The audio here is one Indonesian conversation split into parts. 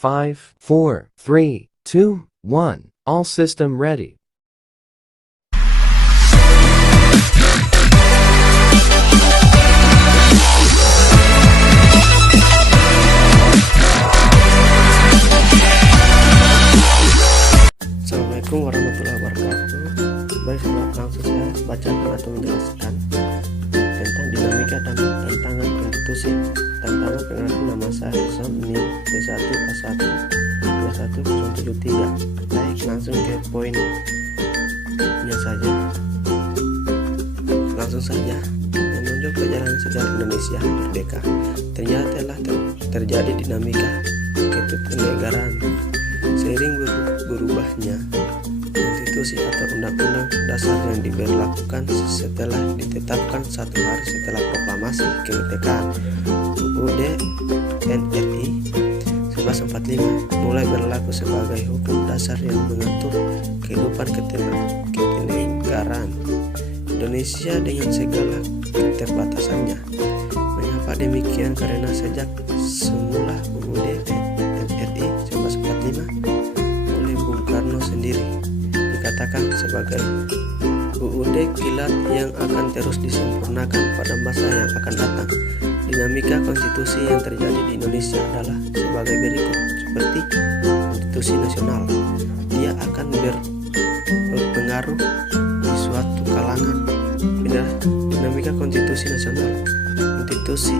5, 4, 3, 2, 1. All system ready. Assalamualaikum warahmatullahi wabarakatuh. Baik, langsung saya bacakan atau menjelaskan tentang dinamika dan tantangan konstitusi. Tantangan pengaruh nama saya Son ini T1A1 21073. Baik, langsung ke poinnya saja. Langsung saja, menunjuk perjalanan sejarah Indonesia merdeka. Ternyata telah terjadi dinamika ketatanegaraan seiring berubahnya konstitusi atau undang-undang dasar yang diberlakukan setelah ditetapkan 1 hari setelah proklamasi kemerdekaan UUD NRI 1945 mulai berlaku sebagai hukum dasar yang mengatur kehidupan kenegaraan Indonesia dengan segala keterbatasannya. Mengapa demikian? Karena sejak semula UUD NRI 1945 oleh Bung Karno sendiri dikatakan sebagai UUD kilat yang akan terus disempurnakan pada masa yang akan datang. Dinamika konstitusi yang terjadi di Indonesia adalah sebagai berikut. Seperti konstitusi nasional, dia akan berpengaruh di suatu kalangan. Dinamika konstitusi nasional, konstitusi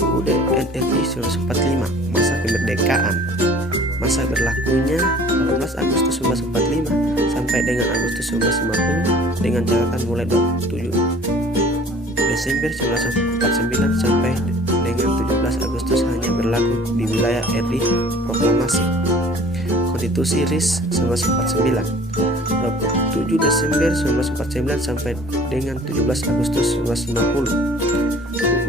UUD NRI 1945, masa kemerdekaan. Masa berlakunya 18 Agustus 1945 sampai dengan Agustus 1950 dengan catatan mulai 27 Desember 1949 sampai dengan 17 Agustus hanya berlaku di wilayah RI proklamasi. Konstitusi RIS 1949 27 Desember 1949 sampai dengan 17 Agustus 1950.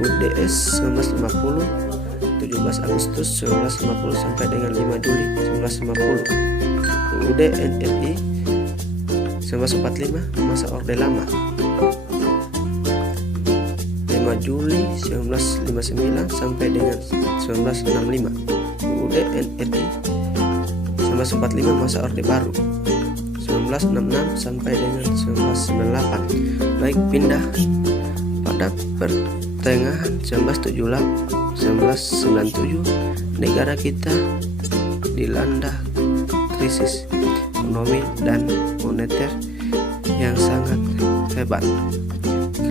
UUDS 1950 17 Agustus 1950 sampai dengan 5 Juli 1950. UUD NRI 1945 masa Orde Lama 5 Juli 1959 sampai dengan 1965. UUD NRI 1945 masa Orde Baru 1966 sampai dengan 1998. Baik, pindah pada pertengahan 1997 negara kita dilanda krisis ekonomi dan moneter yang sangat hebat.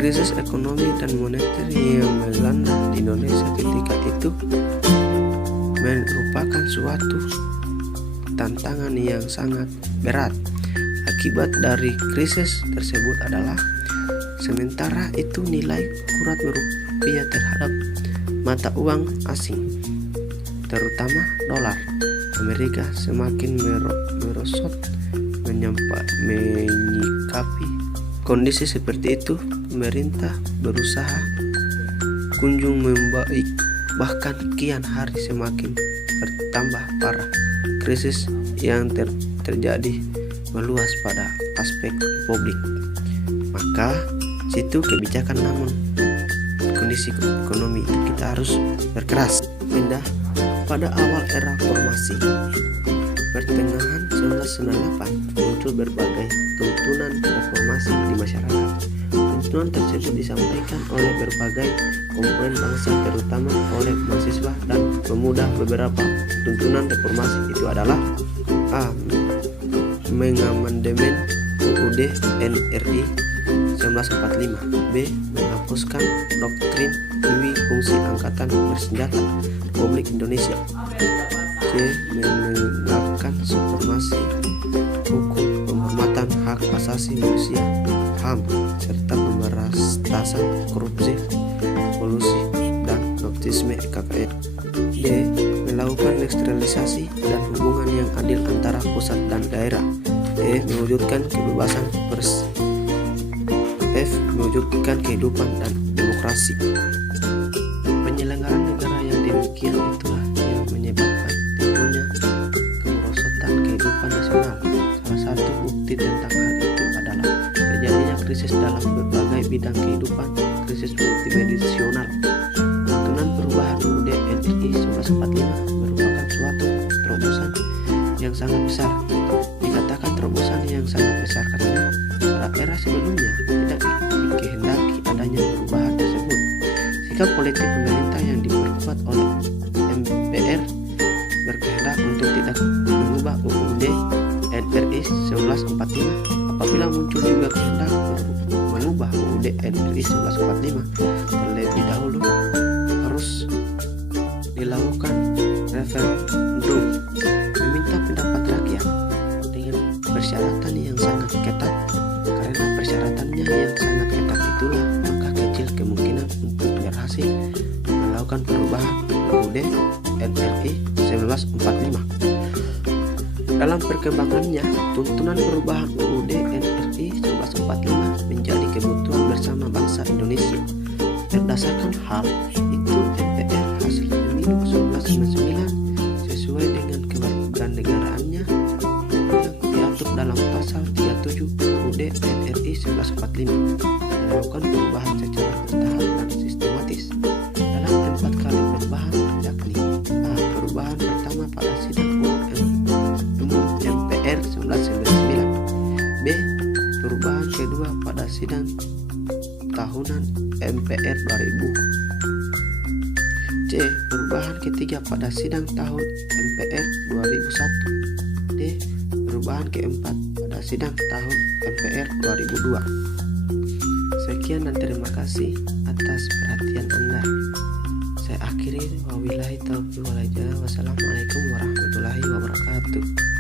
Krisis ekonomi dan moneter yang melanda di Indonesia ketika itu merupakan suatu tantangan yang sangat berat. Akibat dari krisis tersebut adalah sementara itu nilai kurat rupiah terhadap mata uang asing, terutama dolar Amerika, semakin merosot. Menyikapi kondisi seperti itu, pemerintah berusaha kunjung membaik, bahkan kian hari semakin bertambah parah. Krisis yang terjadi meluas pada aspek publik, maka situ kebijakan namun kondisi ekonomi kita harus berkeras. Pindah pada awal era reformasi pertengahan 1998 muncul berbagai tuntunan reformasi di masyarakat. Tuntunan tersebut disampaikan oleh berbagai komponen bangsa, terutama oleh mahasiswa dan pemuda. Beberapa tuntunan reformasi itu adalah: A. Mengamandemen UUD NRI 1945. B. Menghapuskan doktrin Dwi Fungsi Angkatan Bersenjata Republik Indonesia. C. Menegakkan supremasi hukum, penghormatan hak asasi manusia (HAM), serta pemberantasan korupsi, kolusi, dan nepotisme KKN. D. Melakukan desentralisasi dan hubungan yang adil antara pusat dan daerah. E. Mewujudkan kebebasan pers. F. Mewujudkan kehidupan dan demokrasi. Penyelenggaraan negara yang demikian itulah yang menyebabkan timbulnya kemerosotan kehidupan nasional. Salah satu bukti tentang hal itu adalah terjadinya krisis dalam berbagai bidang kehidupan, krisis multidimensional. Tuntunan perubahan UUD NRI 1945 merupakan suatu yang sangat besar. Dikatakan terobosan yang sangat besar karena pada era sebelumnya tidak dikehendaki adanya perubahan tersebut. Sikap politik pemerintah yang diperkuat oleh MPR berkehendak untuk tidak mengubah UUD NRI 1945. Apabila muncul juga kehendak mengubah UUD NRI 1945, terlebih dahulu harus dilakukan referendum meminta pendapat rakyat dengan persyaratan yang sangat ketat. Karena persyaratannya yang sangat ketat itulah, maka kecil kemungkinan untuk berhasil melakukan perubahan UUD NRI 1945. Dalam perkembangannya, tuntunan perubahan UUD NRI 1945 menjadi kebutuhan bersama bangsa Indonesia. Berdasarkan hal itu, MPR hasil pemilu 1999 sesuai dengan kewarganegaraannya yang diatur dalam pasal 37 UUD NRI 1945 melakukan perubahan secara bertahap dan sistematis dalam 4 kali perubahan, yakni A. Perubahan pertama pada sidang umum MPR 1999, B. Perubahan kedua pada sidang tahunan MPR 2000, C. Perubahan ketiga pada sidang tahun MPR 2001, D. Perubahan keempat pada sidang tahun MPR 2002. Sekian dan terima kasih atas perhatian Anda. Saya akhiri, wabillahi taufiq wal hidayah. Wassalamualaikum warahmatullahi wabarakatuh.